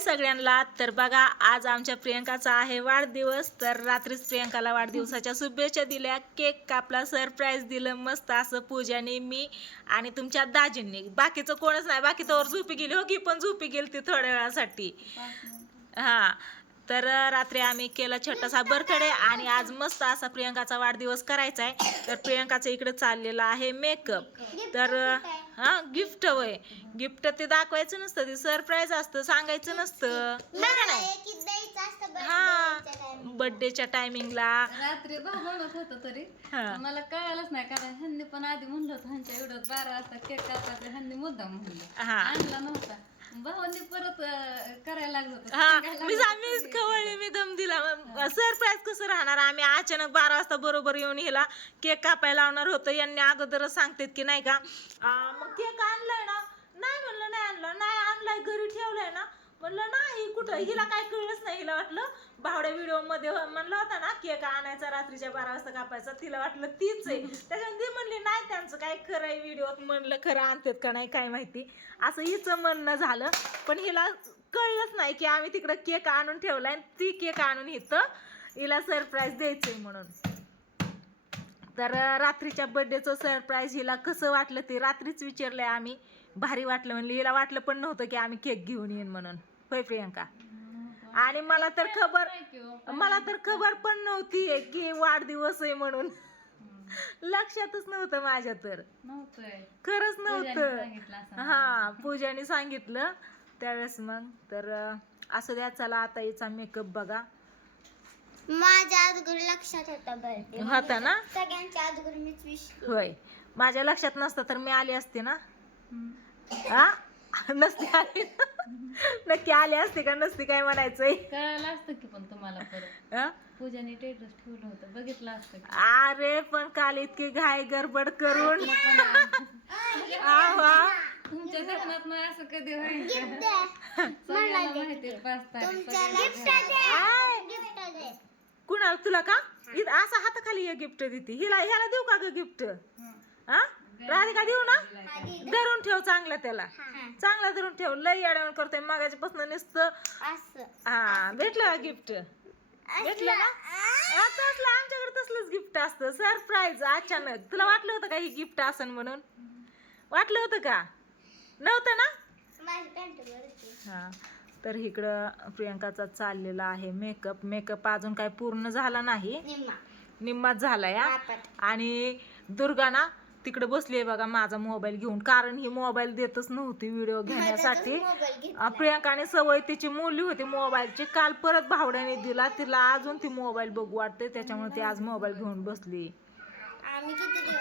सगळ्यांना. तर बघा आज आमच्या प्रियंकाचा आहे वाढदिवस. तर रात्रीच प्रियंकाला वाढदिवसाच्या शुभेच्छा दिल्या. केक कापला सरप्राईज दिलं मस्त असं पूजाने मी आणि तुमच्या दाजींनी. बाकीचं कोणच नाही. बाकी तर झोपी गेली हो की पण झोपी गेली ती थोड्या वेळासाठी. हा. तर रात्री आम्ही केला छोटासा बर्थडे आणि आज मस्त असा प्रियंकाचा वाढदिवस करायचा आहे तर प्रियंकाचं इकडे चाललेलं आहे मेकअप तर हा गिफ्ट वय. गिफ्ट ते दाखवायचं नसतं ते सरप्राईज असतं सांगायचं नसतं. नाही नाही हा. बर्थडेच्या टायमिंगला रात्री भाऊ म्हणत होतं तरी. हा. मला कळालंच नाही कारण ह्यांनी पण आधी म्हणलं होतं ह्यांच्या एवढं बारा वाजता केक कापायचा ह्यांनी मुद्दाम म्हणलं. हा. आणला नव्हता. भावांनी परत अं, करायला लागलं होतं. हा. सांगायला मी लागलं आम्ही होतं. खवळली मी दम दिला. सरप्राईज कसं राहणार? आम्ही अचानक बारा वाजता बरोबर येऊन हिला केक कापायला लावणार होतं. यांनी अगोदरच सांगतात की नाही का आ, मग केक आणलाय ना? नाही म्हणलं नाही आणलं. नाही आणलाय. घरी ठेवलाय ना. म्हणलं नाही कुठं हिला काय कळलंच नाही हिला वाटलं भावड्या व्हिडिओमध्ये हो- म्हणलं होता ना केक आणायचा रात्रीच्या बारा वाजता कापायचा तिला वाटलं तीच आहे. त्याच्यामुळे ती म्हणली नाही त्यांचं काय खरं आहे व्हिडिओत म्हणलं खरं आणतात का नाही काय माहिती. असं हिचं म्हणणं झालं. पण हिला कळलंच नाही की आम्ही तिकडं केक आणून ठेवलाय आणि ती केक आणून इथं हिला सरप्राईज द्यायचंय म्हणून. तर रात्रीच्या बर्थडेचं सरप्राईज हिला कसं वाटलं ते रात्रीच विचारलंय आम्ही. भारी वाटलं म्हणलं. हिला वाटलं पण नव्हतं की आम्ही केक घेऊन येईन म्हणून. होय प्रियंका. आणि मला तर खबर. मला तर खबर पण नव्हती की वाढदिवस आहे म्हणून. लक्षातच नव्हतं माझ्या तर. नव्हतंय. खरंच नव्हतं. हा पूजाने सांगितलं. त्यावेळेस मग तर असं द्या चला आता हिचा मेकअप बघा. माझ्या अगोदर लक्षात होता बर्थडे होता ना? सगळ्यांच्या अगोदर मीच विश होय. माझ्या लक्षात नसतं तर मी आली असते ना. हा? नसते आली. नक्की आली असते का नसते काय म्हणायचंय. कळालं असतं की पण तुम्हाला परत. हा? पूजाने टेटस ठेवलं होतं बघितलं असतं की. अरे पण काल इतकी घाई गडबड करून. पण, अं, आवा तुमच्या नाही असं कधी होईल का? सगळ्यांना माहिती आहे, पाच तारीख सगळ्यांना आय, गिफ्ट दे. कुणाला? तुला का? इथं असा हाताखाली हे गिफ्ट देते. हिला ह्याला देऊ का ग गिफ्ट हा. राधिका देऊ ना? धरून ठेव चांगलं त्याला. चांगला धरून ठेव. लय अडवण करतोय. मागाच्या पासून नुसतं हा भेटलं गिफ्ट भेटलं ना? आमच्याकडे तसलंच गिफ्ट असतं. सरप्राईज अचानक. तुला वाटलं होतं का ही गिफ्ट असन म्हणून? वाटलं होतं का? नव्हतं ना? हा. तर इकडं प्रियंकाचा चाललेला आहे मेकअप मेकअप अजून काय पूर्ण झाला नाही. निम्मा. निम्माच झाला या. आणि दुर्गा ना तिकडे बसली आहे बघा माझा मोबाईल घेऊन. कारण ही मोबाईल देतच नव्हती व्हिडिओ घेण्यासाठी. प्रियंकाने सवय तिची मुली होती मोबाईलची. काल परत भावड्याने दिला. तिला अजून ती मोबाईल बघू वाटते. त्याच्यामुळे ती आज मोबाईल घेऊन बसली.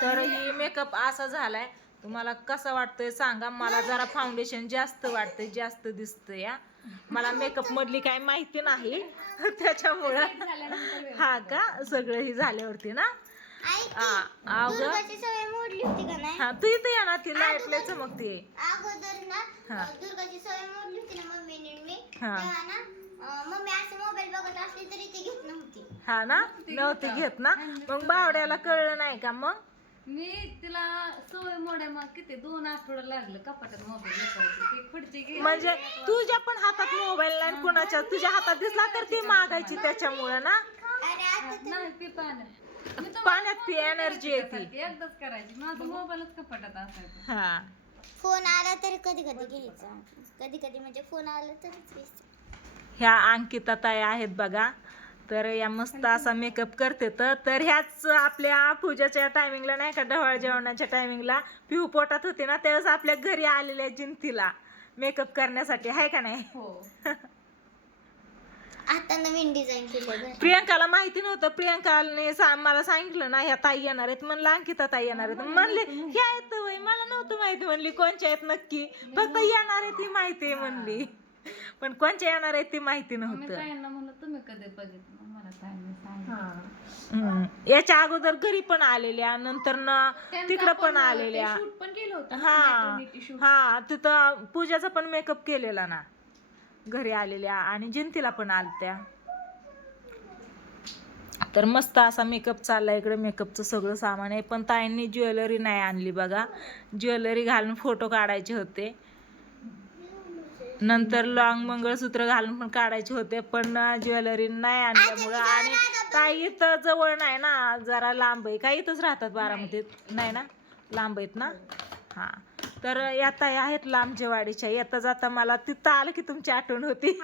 तर ही मेकअप असा झालाय. तुम्हाला कसा वाटतोय सांगा. मला जरा फाउंडेशन जास्त वाटतंय जास्त दिसतंय या मला मेकअप मधली काय माहिती नाही. त्याच्यामुळं हा का? सगळं ही झाल्यावरती ना? हा नाही? तू इथे या ना ती लाइट लय चमकते अगोदर ना. अं, दुर्गाची सवय मोडली होती ना मम्मीने आणि मी. तेव्हा ना अं, मम्मी असं मोबाईल बघत असली तरी ती घेत नव्हती. हा ना? नव्हती घेत ना? मग बावड्याला कळलं नाही का मग? मी तिला सवय मोड्या मग किती दोन आठवडं लागलं कपाटात मोबाईल लपवायचं ती खुर्ची घे म्हणजे तुझ्या पण हातात मोबाईल नाही कुणाच्या? तुझ्या हातात दिसला तर ती मागायची त्याच्यामुळं ना? अरे आता पाण्यात तर एनर्जी येते. एकदाच करायची. माझा मोबाईलच कपाटात असायचा. हा. फोन आला तरी कधी कधी घ्यायचा. कधी कधी म्हणजे फोन आला तरच घ्यायचा. ह्या अंकिता ताई आहेत बघा. तर या मस्त असा मेकअप करते तर. तर ह्याच आपल्या पूजाच्या टायमिंगला नाही का? ढवळ जेवणाच्या टायमिंगला पिहू पोटात होते ना त्यावेळेस आपल्या घरी आलेल्या जिंतीला. मेकअप करण्यासाठी. आहे का नाही? हो. आता नवीन डिझाईन केलं प्रियंकाला माहिती नव्हतं. प्रियंकाने सा- मला सांगितलं ना ह्या ताई येणार आहेत. म्हणलं अंकिता ताई येणार आहेत. म्हणले ह्या येत वय मला नव्हतं माहिती. म्हणली कोणच्या आहेत नक्की? फक्त येणार आहे ती माहिती आहे म्हणली. पण कोणच्या येणार आहेत ती माहिती मी नव्हतं. ताईंना म्हणलं तुम्ही कधी बघितलं? मला ताईंनी सांगितलं. हम्म. याच्या अगोदर घरी पण आलेल्या नंतर ना तिकडं पण आलेल्या. शूट पण केलं होतं हा. हा. तिथं पूजाचा पण मेकअप केलेला ना. घरी आलेल्या आणि जिंतीला पण आलत्या. तर मस्त असा मेकअप चालला इकडे. मेकअपचं सगळं सामान आहे. पण ताईंनी ज्वेलरी नाही आणली बघा. ज्वेलरी घालून फोटो काढायचे होते. नंतर लॉंग मंगळसूत्र घालून पण काढायचे होते. पण ज्वेलरी नाही आणल्यामुळं आणि काही इथं जवळ नाही ना. जरा लांब आहे. काही इथंच राहतात बारामतीत. नाही ना? लांब आहेत ना? हां. तर येता आहेत लांबच्या वाडीच्या येता जाता मला तिथं आलं की तुमची आठवण होती.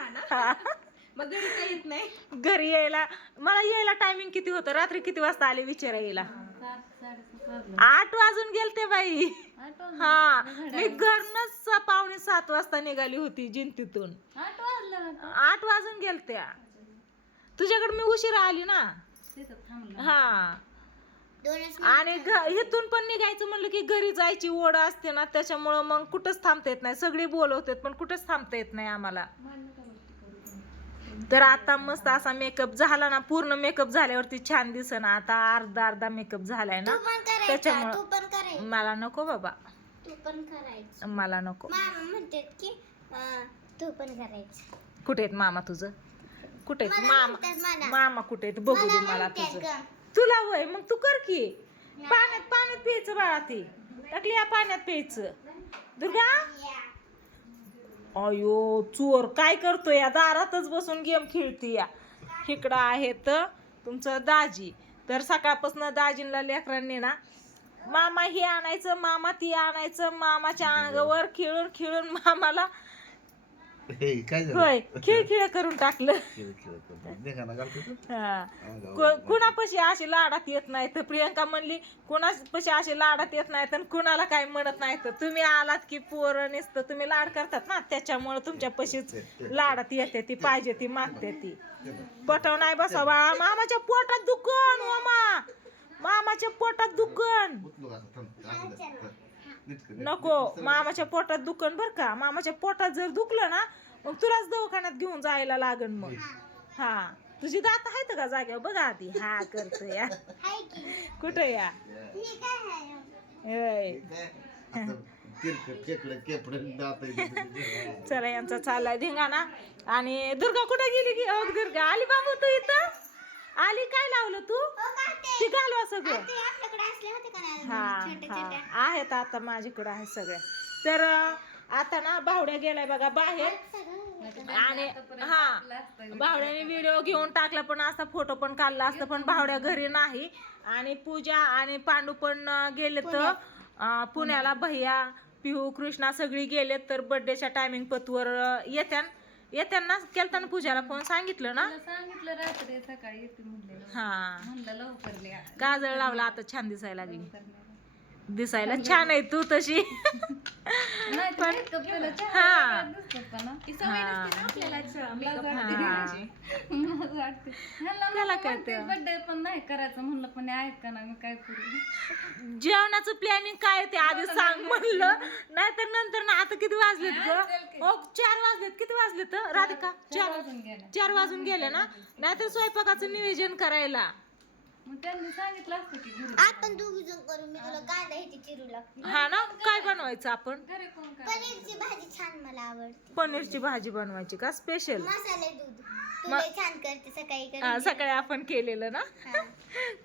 मग घरी काही येत नाही? घरी यायला. मला यायला टायमिंग किती होतं? रात्री किती वाजता आले विचारा यायला? सात साडेसात वाजले आठ वाजून गेलते बाई. हा. मी घरनच पावणे सात वाजता निघाली होती जिंतीतून. आठ वाजून गेलत्या. तुझ्याकडे मी उशिरा आली ना. हा. दोनच आणि घ- इथून पण निघायचं म्हणलं की घरी जायची ओढ असते ना त्याच्यामुळं मग कुठंच थांबता येत नाही. सगळी बोलवतात पण कुठंच थांबता येत नाही आम्हाला. तर आता मस्त असा मेकअप झाला ना पूर्ण मेकअप झाल्यावरती छान दिसन. आता अर्धा अर्धा मेकअप झालाय ना तू पण करायचा त्याच्यामुळं- तू पण करायचं. मला नको बाबा. तू पण करायचं. मला नको. मामा म्हणतात की अं, तू पण करायचं. कुठे आहेत मामा तुझं? कुठे आहेत? मला मामा म्हणतात मला. मामा कुठे आहेत? बघू दे मला म्हणतात तुझं. गं. तुला वय मग तू कर की. पाण्यात पाण्यात प्यायचं बाळा ती. टाकली या पाण्यात प्यायचं. दुर्गा? अयो चोर. काय करतोय या? दारातच बसून गेम खेळती या. इकडं आहेत तुमचं दाजी. तर सकाळपासून दाजींना लेकरांनी ना मामा हे आणायचं मामा ती आणायचं मामाच्या अंगावर खेळून खेळून मामाला हे काय झालं होय खेळ खेळ करून टाकलं खेळ खेळ करतो. धिंगाणा घालतो तू? हा अंगावर. को- कुणापाशी अशी लाडात येत नाही तर प्रियंका म्हणली कुणापाशी अशी लाडात येत नाही तर कुणाला काय म्हणत नाही तर तुम्ही आलात की पोरं नुसतं तुम्ही लाड करतात ना त्याच्यामुळे तुमच्या पशीच लाडात येते ती पाहिजे ती मागते ती पटव नाही बसा बाळा मामाच्या पोटात दुकान मामा मामाच्या पोटात दुकान उचलू का असं? थांब. असं दे. थांब. नको. मामाच्या पोटात दुकान बर का. मामाच्या पोटात जर दुखलं ना मग तुलाच दवाखान्यात घेऊन जायला लागन मग. हा. तुझी दात आहेत का जाग्यावर बघा आधी. हा करतो या हाय की. कुठं या? ही. चला यांचा चाललाय धिंगाणा. आणि दुर्गा कुठे गेली की अग दुर्गा आली बाबू तू इथं? आली काय लावलं तू? ते? घालवा सगळं. ते आपल्याकडे असले होते का नाही हा छोटे हा. छोटे. आहेत आता माझ्याकडे आहेत सगळ्या तर आता ना बावड्या गेलाय बघा बाहेर. आणि हा भावड्याने व्हिडिओ घेऊन टाकला पण असा फोटो पण काढला असता पण भावड्या घरी नाही. आणि पूजा आणि पांडू पण गेले तर पुण्याला भैया पिहू कृष्णा सगळी गेलेत तर बर्थडेच्या टायमिंग पतवर अं, येत्यान येत्यांना केलता ना पूजाला फोन सांगितलं ना? तुला सांगितलं रात्री सकाळी येते म्हणलेलं. हा. म्हणलं लवकर लिहा. काजळ लावला आता छान दिसायला लागली. दिसायला छान आहे तू तशी. हा. पण हा. हा. हा. त्याला नाही करायचं म्हणलं पण हे ऐका ना मी काय करू? जेवणाचं प्लॅनिंग काय ते आधी सांग म्हणलं. नाहीतर नंतर ना आता किती वाजलेत ग? हो चार वाजलेत किती वाजलेत राधिका चार वाजून गेला. चार वाजून गेले ना? नाहीतर स्वयंपाकाचं नियोजन करायला. मग त्यांनी सांगितलं असतं की घरी आपण दोघी जण करू मी तुला कांदा हे चिरू लागते. हा ना? काय बनवायचं आपण? घरी कोण काय पनीरची भाजी छान मला आवडते. पनीरची भाजी बनवायची का? स्पेशल मसाले दूध. छान करते सकाळी आपण केलेलं ना? हा.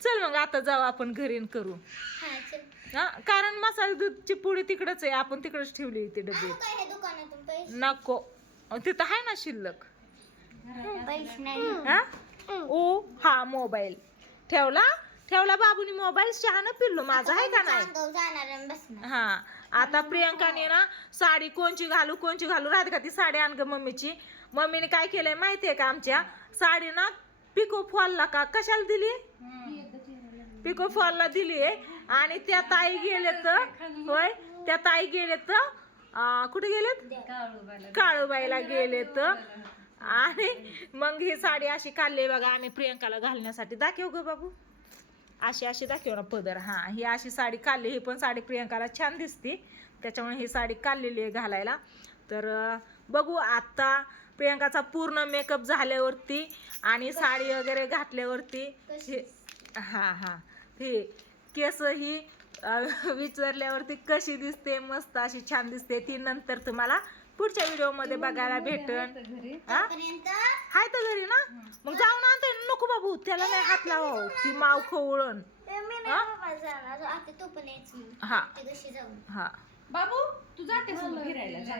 चल मग आता जाऊ आपण घरी आणि करू. हा चल. हा कारण मसाला दूधची पुडी तिकडच आहे. आपण तिकडच ठेवली ती डबी आणू काय हे दुकानातून पैसे? नको. अ, तिथं आहे ना शिल्लक. पैसे नाही. हा? ओ हा मोबाईल. ठेवला? ठेवला बाबूनी मोबाईल शहाणं पिल्लू माझा आहे का नाही? हा. आता प्रियंकाने ना साडी कोणची घालू कोणची घालू? राहते का ती साडी आण ग मम्मीची. मम्मीने काय केलंय माहितीये का आमच्या? साडी ना पिको फॉलला का? कशाला दिली? पिको फॉलला दिली आणि त्या ताई गेले तर होय? त्या ताई गेले तर कुठे गेलेत? काळूबाईला. गेले तर आणि मग ही साडी अशी काढली बघा आम्ही प्रियंकाला घालण्यासाठी. दाखव ग बाबू. अशी अशी दाखव ना पदर. हा ही अशी साडी काढली ही पण साडी प्रियंकाला छान दिसते. त्याच्यामुळे ही साडी काढलेली आहे घालायला. तर बघू आता प्रियंकाचा पूर्ण मेकअप झाल्यावरती आणि साडी वगैरे घातल्यावरती हे- हा हा. हे केस ही विचारल्यावरती कशी दिसते मस्त अशी छान दिसते. ती नंतर तुम्हाला पुढच्या व्हिडिओमध्ये बघायला भेटन. हा? पर्यंत हाय तर घरी ना? मग जाऊन आणते नको बाबू त्याला नाही हात लावा ती माव खवळण. मी नाही बाबा जाणार. आता तू पण यायचं मग. हा. हा. बाबू तू जाते फिरायला जा.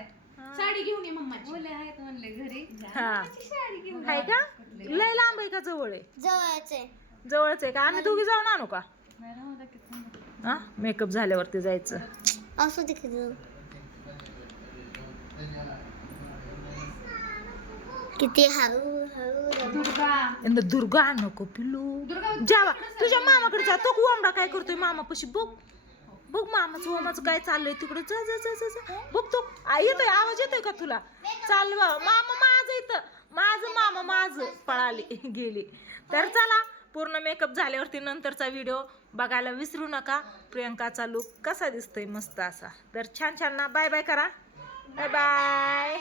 साडी घेऊन ये मम्माची. मुले आहेत म्हणले घरी. हा. साडी घेऊन आहे का? लय लांब आहे का जवळ आहे? जवळच आहे. जवळच आहे का? आम्ही दोघी जाऊन आणू का? की. हा? मेकअप झाल्यावरती जायचं. असू दे की जाऊ. किती हळू हळू दुर्गा. यंदा दुर्गा नको पिल्लू. जावा तुझ्या मामाकडे जा तो कोंबडा काय करतोय मामापाशी बघ. बघ मामाचं ओमाचं काय चाललंय तिकडे. जा जा जा जा जा. बघ तो येतोय आवाज येतोय का तुला? चाल बा. मामा माझं इथं. माझं मामा माझं. पळाली गेली. तर चला पूर्ण मेकअप झाल्यावरती नंतरचा व्हिडिओ बघायला विसरू नका. प्रियंकाचा लुक कसा दिसतोय मस्त असा. तर छान छान ना बाय बाय करा. Bye bye